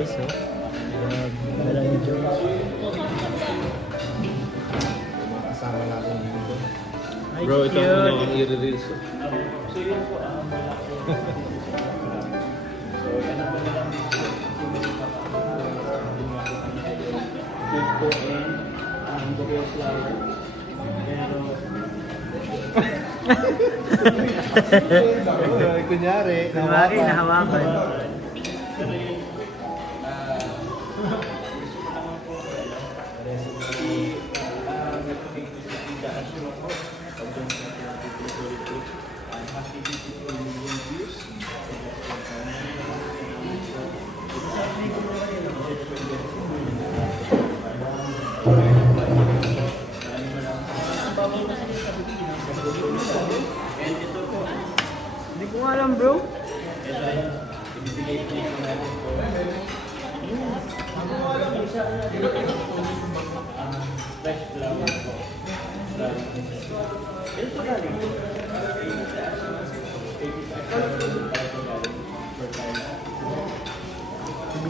Grabe, dala ni Jones. Kasama natin dito. Ay, Bro, ito ang kanyang i-release. Kunyari, Kunwari, nahawakan. Hindi ko alam bro.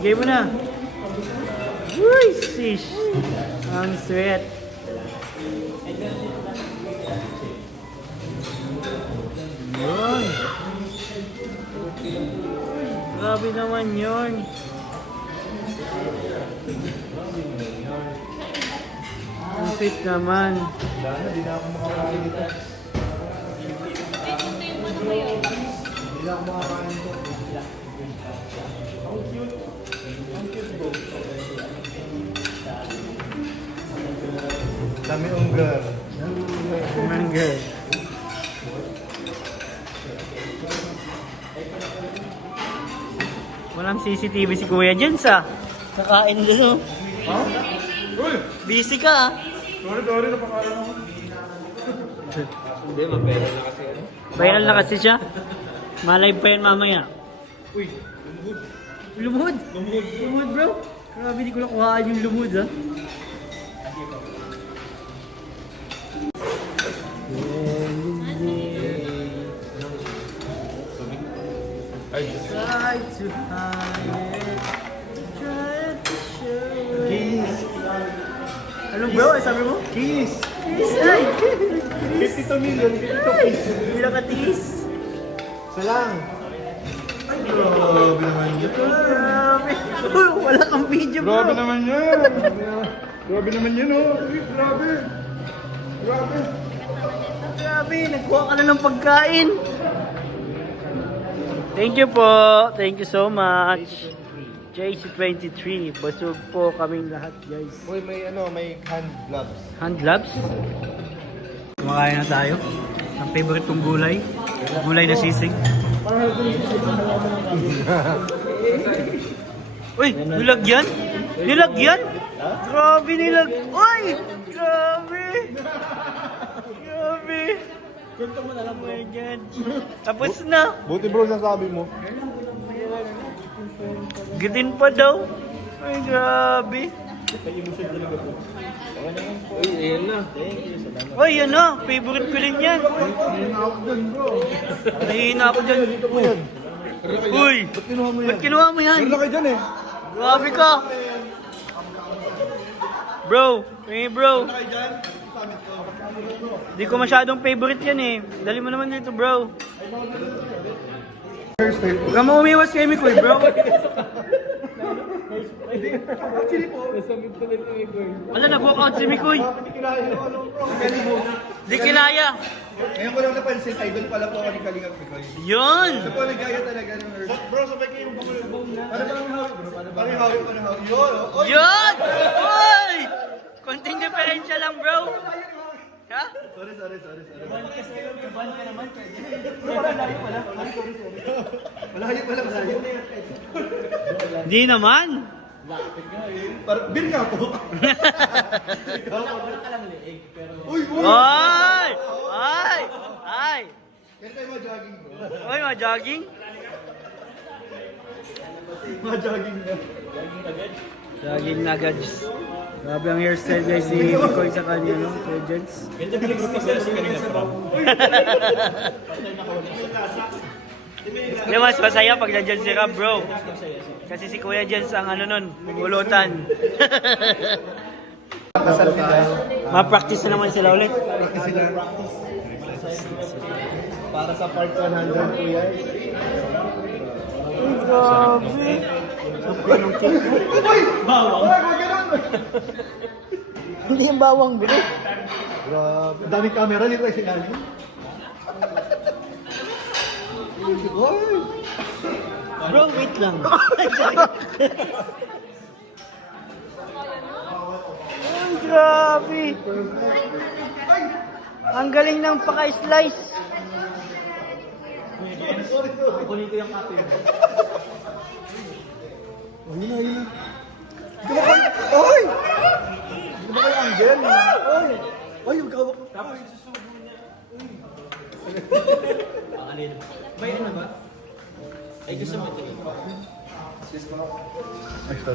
Bigay mo na. Uy, sis. Ang sweet. Yun. Grabe naman yun. Ang sweet naman. Dahil di na ako makakain dito. CCTV si Kuya dyan sa kakain doon. Ha? Uy! Busy ka ah. Sorry, sorry, napakalan ako. Hindi, mapera na kasi. ano. Viral na kasi siya. Malive pa yan mamaya. Uy! Lumod! Lumod! Lumod bro! Grabe di ko lang kuhaan yung lumod ah. Ay, Try to hide it. Try to show it. Kiss! Ano bro? Ay, sabi mo? Kiss! Kiss! Ay! 52 million, 52 kiss! Hindi nakatiis. Isa lang! Ay, grabe naman yun. Grabe. Wala kang video bro. Grabe naman yan! grabe naman yun, oh! Grabe! Grabe! Grabe, nagkuha ka na ng pagkain. Thank you po. Thank you so much. JC23. Busog po kaming lahat guys. Uy, may ano, may hand gloves. Hand gloves. Kumakain na tayo. Ang favorite kong gulay. Gulay na sisig. Uy, nilagyan? Nilagyan? Grabe nilag... Uy! Grabe! Grabe! Kwento mo na lang. Oh my God. Tapos na. Buti bro, nasabi mo. Gitin pa daw. Ay, grabe. Uy, ayan na. Uy, yan na. Favorite ko rin yan. Hindi na ako dun, bro. Nahihina ako dyan. Uy! Ba't kinuha mo yan? Ba't kinuha mo yan? Kayo dyan eh. Grabe ka! Bro, hey bro. Kayo dyan? Di ko masyadong favorite yan eh. Dali mo naman dito bro. Huwag ka mo umiwas kay Mikoy bro. Actually po, Wala na, walk out si Mikoy. hindi kinaya ano. Ngayon ko lang napansin, idol pala po ako ni Kalingap Pikoy. Yun! Ito po, nagaya talaga ng nerd. Bro, sabay kayo yung pakulo. Para ba yung hawak bro? Para yung hawak ko ng hawak. Yun! Yun! Uy! Konting diferensya lang bro. Ha? Sorry, sorry, sorry, sorry. Malayo pala, malayo. Di naman. Para, beer nga po. Uy, uy! Ay! Ay! Ay! Yan tayo ma-jogging bro. Uy, ma-jogging? Ma-jogging na. Jogging na guys. Grabe ang hairstyle guys si Mikoy sa kanya, no? Kuya Jens. Hindi, mas masaya pag nandyan si Rob, bro. Kasi si Kuya Jens ang ano nun, ulutan. Ma-practice na naman sila ulit. Practice sila. Para sa part 100 po yan. Grabe. Bawang? Wag ganun! Hindi yung bawang, bro. Grabe. Daming camera dito kasi sinabi. Oy! Bro, wait lang. Ay, grabe. Ang galing ng paka-slice. Ayun na, ayun na. Di ba kayo? Oy! Di ba kayo angel? Oy! Oy, yung kawak.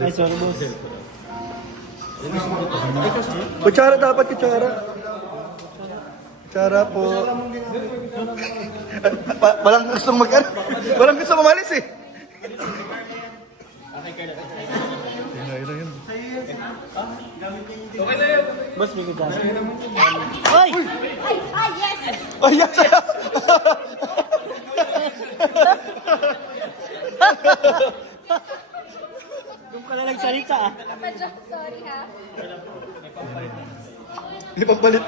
Ay, sorry, boss. Kutsara dapat, kutsara. Kutsara po. Walang gustong mag Walang gusto umalis eh. Boss, may good Ay! Ay, ah, yes! Oh, yes! Doon ka na nagsalita ah. Kapadyo, sorry ha. Ipagpalit.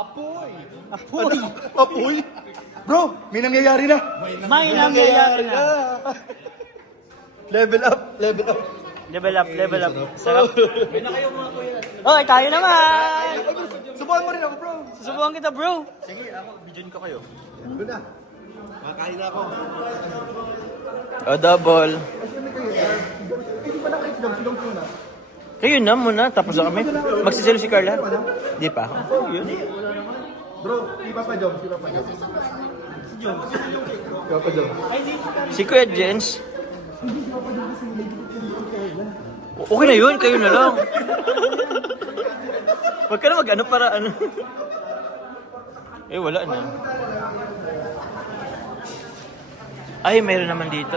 Apoy! Apoy! Bro, may nangyayari na. May nangyayari na. Level up, level up. Level up, level up. Sarap. Oy, tayo naman! Subukan mo rin ako, bro. Susubukan kita, bro. Doon na. Makain na ako. O, double. Hindi pa na kayo silong, silong muna. Kayo na muna, tapos na kami. Magsiselo si Carla? Di pa. Bro, si Papa Jom, si Papa Jom. Si Jom. Si Papa Jom. Si Kuya Jens. Okay na yun, kayo na lang. Huwag ka na mag-ano para ano. Eh, wala na. Ay, mayroon naman dito.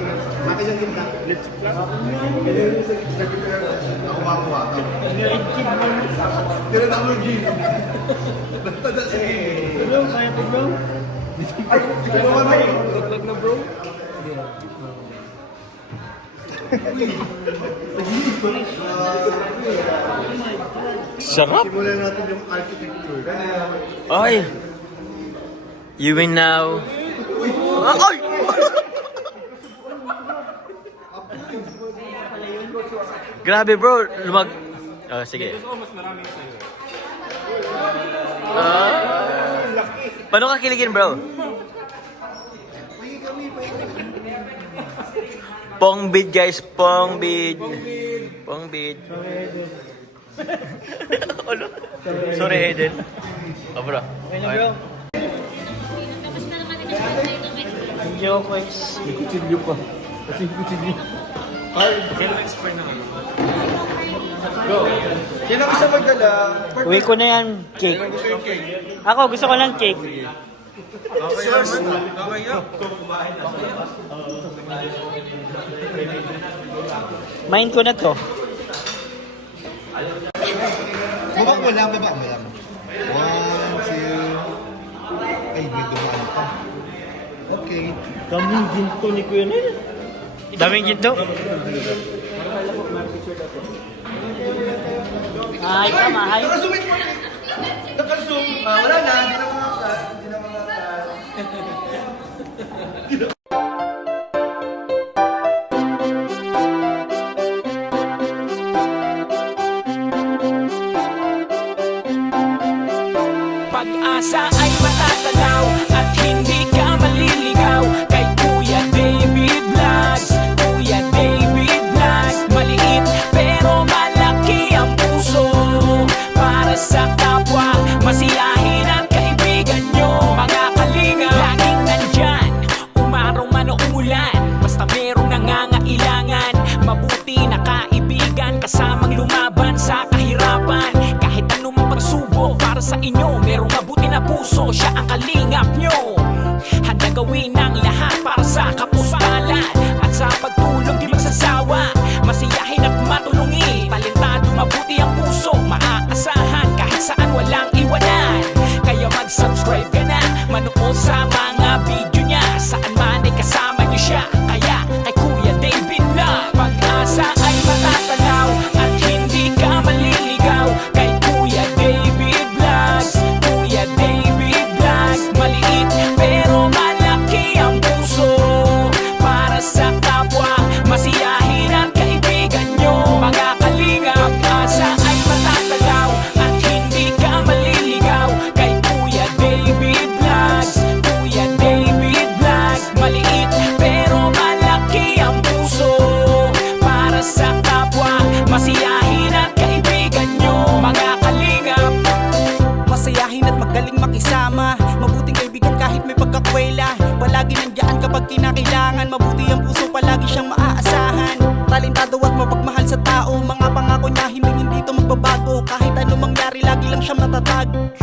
yun. Akin yung gitna. Let's Ako makuha. Tira na ako yung gin. Natada si Bro, kaya po bro? Ay, ka na? Naglag na bro. Sarap. Simulan natin yung architecture. Ay! You win now. Ay! Grabe bro, lumag... Oh, sige. Ah. Paano ka kiligin bro? Pong bid guys, pong bid. Pong bid. Ano? Sorry Eden. Oh bro. Okay ang birthday ng Mexico? Jokes. Kutsilyo pa. Kasi kutsilyo. Sino gusto magdala? Uwi ko na yan, cake. Gusto yung cake? Ako, gusto ko ng cake. Mind ko na to. Baba mo lang, baba mo lang. One, two. Ay, may dumaan pa. Okay. Daming ginto ni Kuya Nel. Daming ginto? Ay, tama, ay. Nakasumit mo! Nakasum! Ah, wala na. Hindi na mga Hindi na mga magsasawa Masiyahin at matulungin Talentado mabuti ang hindi hindi